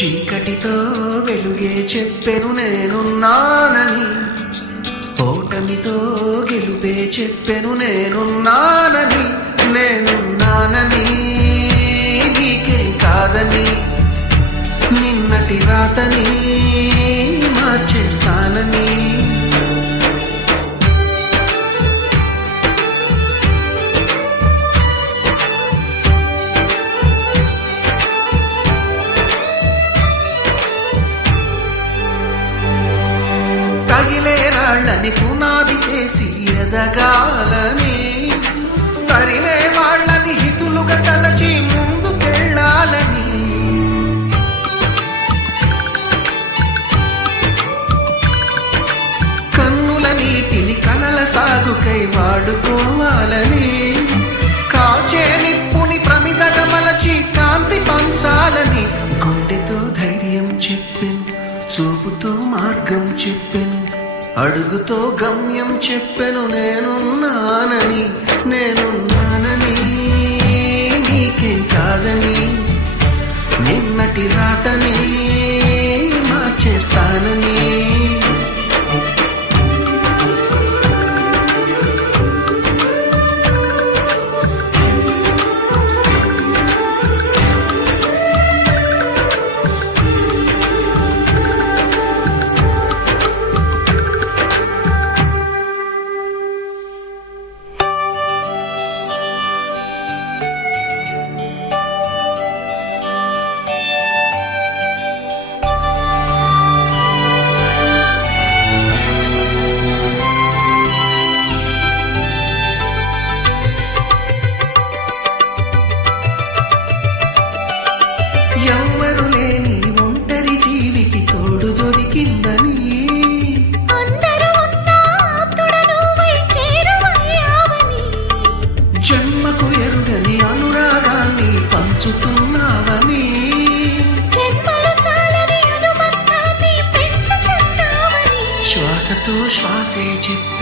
చీకటితో వెలుగే చెప్పెను నేనున్నానని, ఓటమితో గెలుపే చెప్పెను నేనున్నానని. నేనున్నానని నీకేం కాదని, నిన్నటి రాతని మార్చేస్తానని. తగిలే రాళ్ళని పునాది చేసి ఎదగాలని, తరిమే వాళ్ళని హితులుగా తలచి ముందుకెళ్ళాలని. కన్నుల నీటిని కలల సాగుకై వాడుకోవాలని, కాచే నిప్పుని ప్రమిదగా మలచి కాంతి పంచాలని. గుండెతో ధైర్యం చెప్పెను, చూపుతో మార్గం చెప్పెను, అడుగుతో గమ్యం చెప్పెను నేనున్నానని. నేనున్నానని నీకేం కాదని, నిన్నటి రాతని మార్చేస్తానని. ఎవ్వరు లేని ఒంటరి జీవికి తోడు దొరికిందని, జన్మకు ఎరుగని అనురాగాన్ని పంచుతున్నావని. శ్వాసతో శ్వాసే చెప్పి